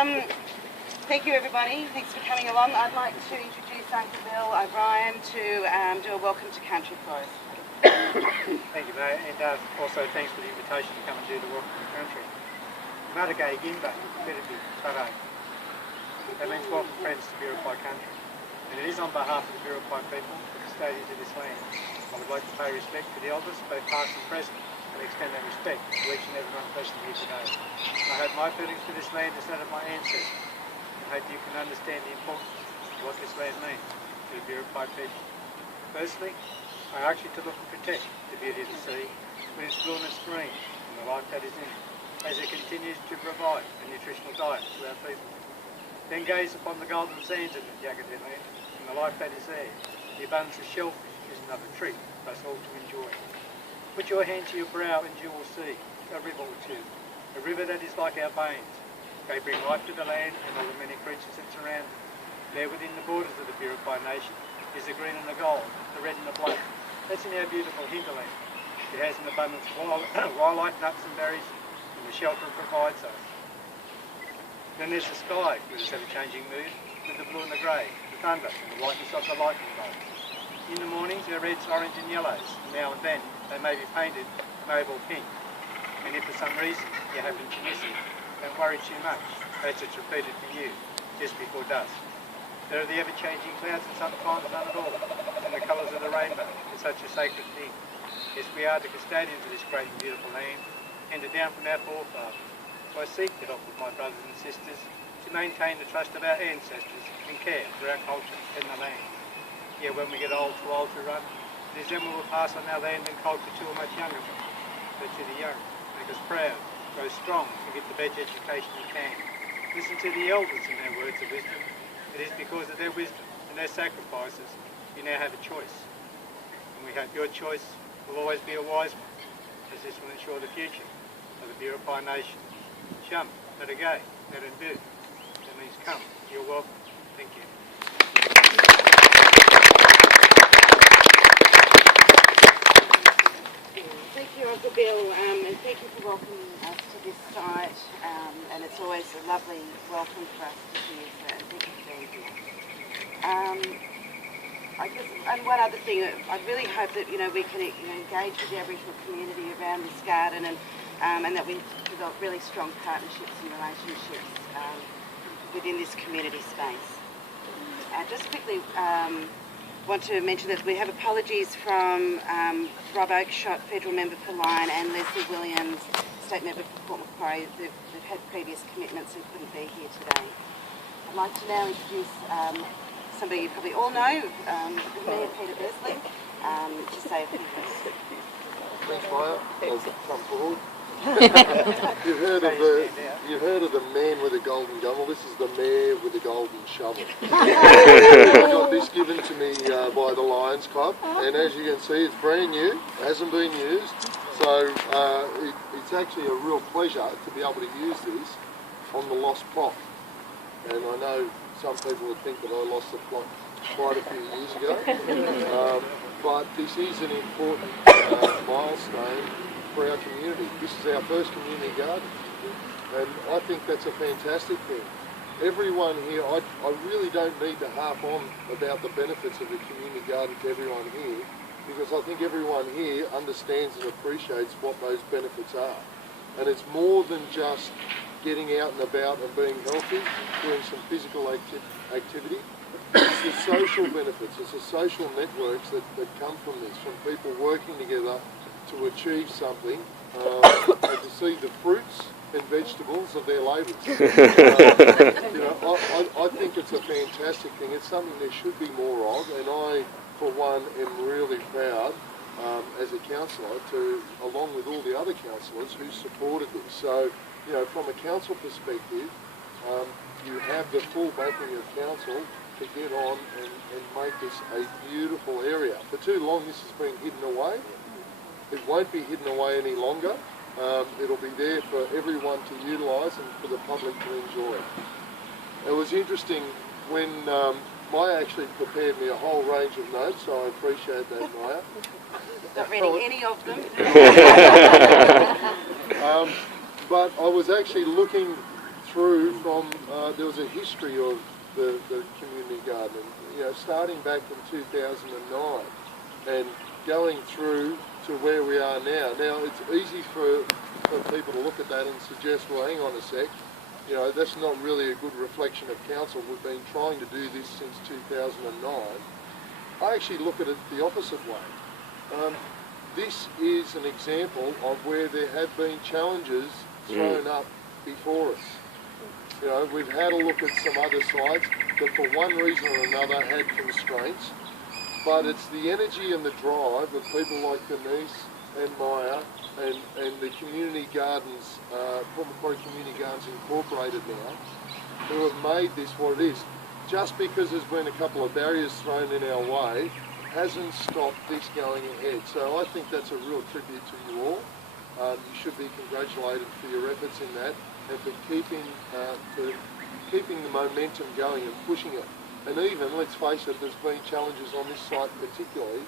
Thank you, everybody. Thanks for coming along. I'd like to introduce Uncle Bill O'Brien to do a welcome to country for us. Thank you, mate, and also thanks for the invitation to come and do the Welcome to Country. Matagai Gimba, Piripi, Tarai. That means welcome friends to Biripi country. And it is on behalf of the Biripi people, the custodians of this land. I would like to pay respect to the elders, both past and present, and extend that respect to each and every one present here today. I have my feelings for this land as that of my ancestors, and hope you can understand the importance of what this land means to the Biripi people. Firstly, I ask you to look and protect the beauty of the sea with its blue and its green and the life that is in it, as it continues to provide a nutritional diet to our people. Then gaze upon the golden sands of the Jagged land and the life that is there. The abundance of shellfish is another treat for us all to enjoy. Put your hand to your brow and you will see a river or two, a river that is like our veins. They bring life to the land and all the many creatures that surround it. There within the borders of the Biripi nation is the green and the gold, the red and the black. That's in our beautiful hinterland. It has an abundance of wildlife, nuts and berries, and the shelter it provides us. Then there's the sky with its ever-changing mood, with the blue and the grey, the thunder and the whiteness of the lightning bolts. In the mornings they're reds, orange and yellows, and now and then they may be painted mauve or pink. And if for some reason you happen to miss it, don't worry too much, as it's repeated for you just before dusk. There are the ever-changing clouds and sometimes none at all, and the colours of the rainbow is such a sacred thing. Yes, we are the custodians of this great and beautiful land, handed down from our forefathers. So I seek to help with my brothers and sisters to maintain the trust of our ancestors and care for our culture and the land. Yeah, when we get too old to run, it is then we will pass on our land and culture to a much younger one. But to the young, make us proud, grow strong and get the best education we can. Listen to the elders in their words of wisdom. It is because of their wisdom and their sacrifices you now have a choice. And we hope your choice will always be a wise one, as this will ensure the future of the Biripi nation. Shum, let it go, let it do. That means come, you're welcome. Thank you. Thank you, Uncle Bill, and thank you for welcoming us to this site. And it's always a lovely welcome for us to hear, so thank you for being here. And one other thing, I really hope that we can engage with the Aboriginal community around this garden, and that we develop really strong partnerships and relationships within this community space. Just quickly, want to mention that we have apologies from Rob Oakeshott, Federal Member for Lyne, and Leslie Williams, State Member for Port Macquarie, that had previous commitments and couldn't be here today. I'd like to now introduce somebody you probably all know, Mayor Peter Besseling, to say a few words. Thanks, Maya. Come forward. You've heard of the man with the golden gun. Well, this is the mayor with the golden shovel. I got this given to me by the Lions Club, and as you can see, it's brand new. It hasn't been used, so it's actually a real pleasure to be able to use this on the lost plot. And I know some people would think that I lost the plot quite a few years ago, but this is an important milestone for our community. This is our first community garden, and I think that's a fantastic thing. Everyone here, I really don't need to harp on about the benefits of the community garden to everyone here, because I think everyone here understands and appreciates what those benefits are. And it's more than just getting out and about and being healthy, doing some physical activity. It's the social benefits, it's the social networks that come from this, from people working together to achieve something, and to see the fruits and vegetables of their labours. I think it's a fantastic thing. It's something there should be more of, and I, for one, am really proud as a councillor to, along with all the other councillors who supported this. So, from a council perspective, you have the full backing of council to get on and make this a beautiful area. For too long, this has been hidden away. It won't be hidden away any longer. It'll be there for everyone to utilise and for the public to enjoy. It was interesting when Maya actually prepared me a whole range of notes, so I appreciate that, Maya. Not reading any of them. But I was actually looking through from, there was a history of the community garden, starting back in 2009 and going through to where we are now. Now, it's easy for people to look at that and suggest, well, hang on a sec, that's not really a good reflection of council. We've been trying to do this since 2009. I actually look at it the opposite way. This is an example of where there have been challenges thrown up before us. We've had a look at some other sites that for one reason or another had constraints, but it's the energy and the drive of people like Denise and Maya and the community gardens, Port Macquarie Community Gardens Incorporated now, who have made this what it is. Just because there's been a couple of barriers thrown in our way hasn't stopped this going ahead. So I think that's a real tribute to you all. You should be congratulated for your efforts in that and for keeping the momentum going and pushing it. And even, let's face it, there's been challenges on this site particularly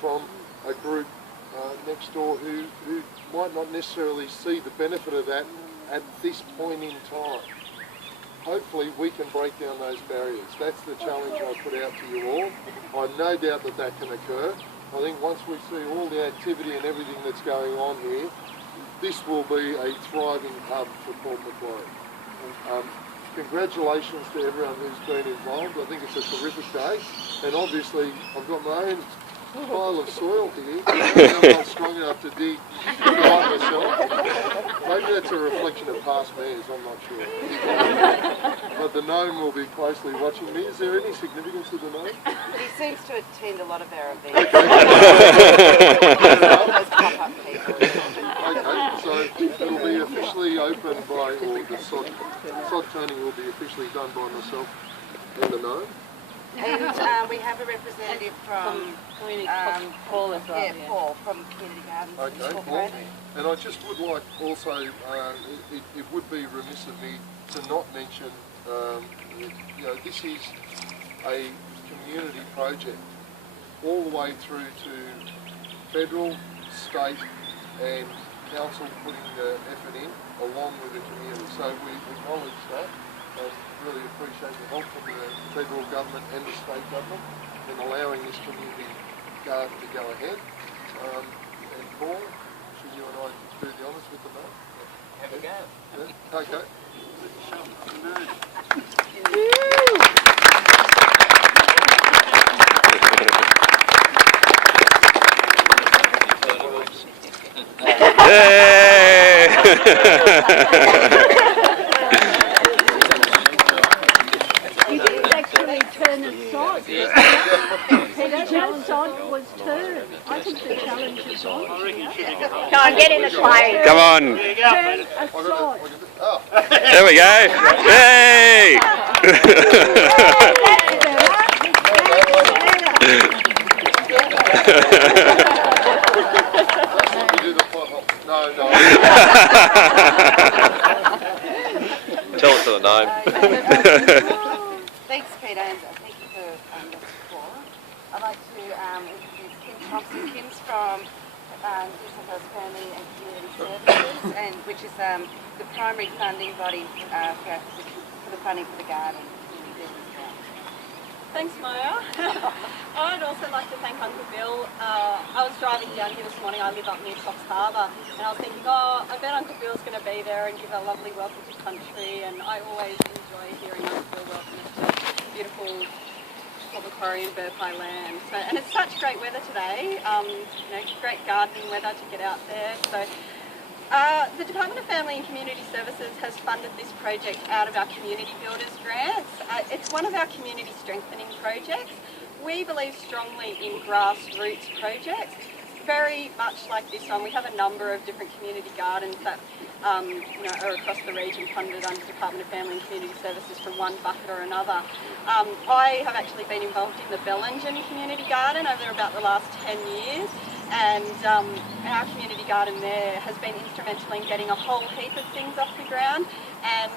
from a group next door who might not necessarily see the benefit of that at this point in time. Hopefully we can break down those barriers. That's the challenge I put out to you all. I've no doubt that that can occur. I think once we see all the activity and everything that's going on here, this will be a thriving hub for Port Macquarie. Congratulations to everyone who's been involved. I think it's a terrific day. And obviously I've got my own pile of soil here. I'm not strong enough to dig by myself. Maybe that's a reflection of past mayors, I'm not sure. But the gnome will be closely watching me. Is there any significance to the gnome? But he seems to attend a lot of our events. Okay, so it'll be officially opened by, or the sod turning will be officially done by myself and the gnome. And we have a representative from Paul as well. Yeah, Paul from Community Gardens Incorporated. And I just would like also, it would be remiss of me to not mention, this is a community project all the way through to federal, state and council putting the effort in along with the community. So we acknowledge that and really appreciate the help from the federal government and the state government in allowing this community garden to go ahead. And Paul, should you and I do the honours with the note? Have a go. Yeah? Okay. You didn't actually turn a sod. No sod was turned. I think the challenge is on. Come on, get in the plane. Come on. Turn a sod. There we go. Hey! No. Tell it to the gnome. Thanks, Peter, and thank you for the support. I'd like to introduce Kim Thompson. Kim's from New South Wales Family and Community Services, and which is the primary funding body for the funding for the garden. Thanks, Maya. I'd also like to thank Uncle Bill. I was driving down here this morning. I live up near Coffs Harbour, and I was thinking, I bet Uncle Bill's going to be there and give a lovely welcome to country. And I always enjoy hearing Uncle Bill welcome us to beautiful Port Macquarie and Burpie land. So, and it's such great weather today. Great gardening weather to get out there. So. The Department of Family and Community Services has funded this project out of our Community Builders grants. It's one of our community strengthening projects. We believe strongly in grassroots projects, very much like this one. We have a number of different community gardens that are across the region funded under Department of Family and Community Services from one bucket or another. I have actually been involved in the Besseling Community Garden over about the last 10 years. And our community garden there has been instrumental in getting a whole heap of things off the ground, and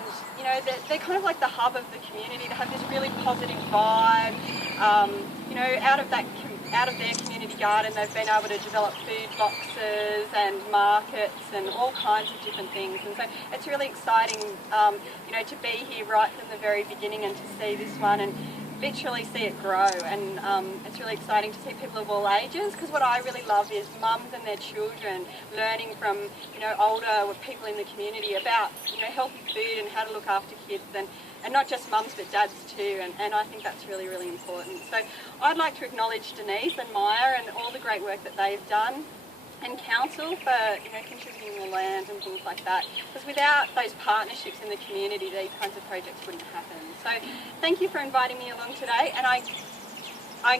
they're kind of like the hub of the community. They have this really positive vibe. Out of that out of their community garden, they've been able to develop food boxes and markets and all kinds of different things. And so it's really exciting, you know, to be here right from the very beginning and to see this one and literally see it grow. And it's really exciting to see people of all ages, because what I really love is mums and their children learning from, you know, older people in the community about, you know, healthy food and how to look after kids, and not just mums but dads too, and I think that's really, really important. So I'd like to acknowledge Denise and Maya and all the great work that they've done, and council for, you know, contributing the land and things like that, because without those partnerships in the community, these kinds of projects wouldn't happen. So thank you for inviting me along today, and I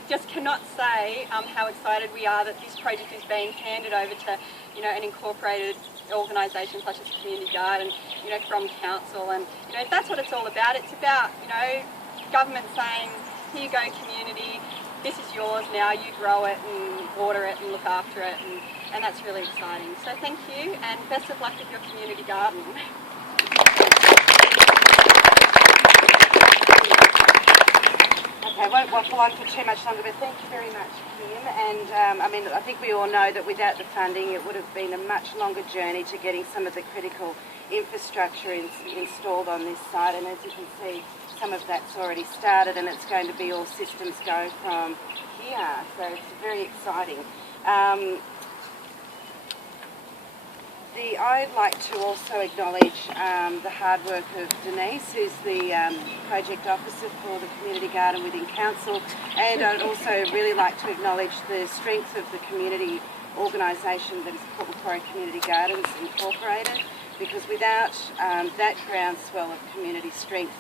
just cannot say how excited we are that this project is being handed over to, you know, an incorporated organisation such as Community Garden, you know, from council. And, you know, that's what it's all about. It's about, you know, government saying, here you go community, this is yours now, you grow it and water it and look after it, and that's really exciting. So thank you, and best of luck with your community garden. Okay, I won't waffle on for too much longer, but thank you very much, Kim. And I mean, I think we all know that without the funding, it would have been a much longer journey to getting some of the critical infrastructure installed on this site. And as you can see, some of that's already started, and it's going to be all systems go from here. So it's very exciting. I'd like to also acknowledge the hard work of Denise, who's the project officer for the community garden within council, and I'd also really like to acknowledge the strength of the community organisation that is called Macquarie Community Gardens Incorporated, because without that groundswell of community strength,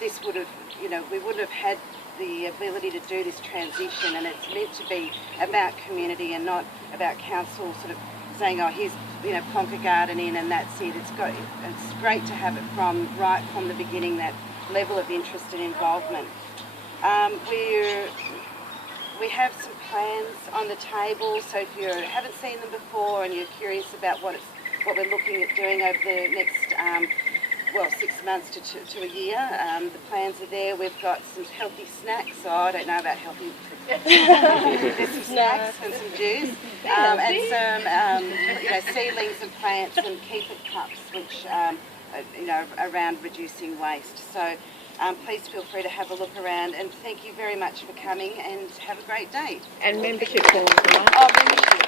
this would have, you know, we wouldn't have had the ability to do this transition. And it's meant to be about community and not about council sort of saying, oh, here's, you know, plonk a garden in and that's it. It's great to have it from right from the beginning, that level of interest and involvement. We have some plans on the table, so if you haven't seen them before and you're curious about what we're looking at doing over the next 6 months to a year, the plans are there. We've got some healthy snacks. Oh, I don't know about healthy. There's some snacks and some juice, and some you know, seedlings and plants and keep it cups, which you know, around reducing waste. So please feel free to have a look around, and thank you very much for coming, and have a great day. And membership forms, right? Oh, membership.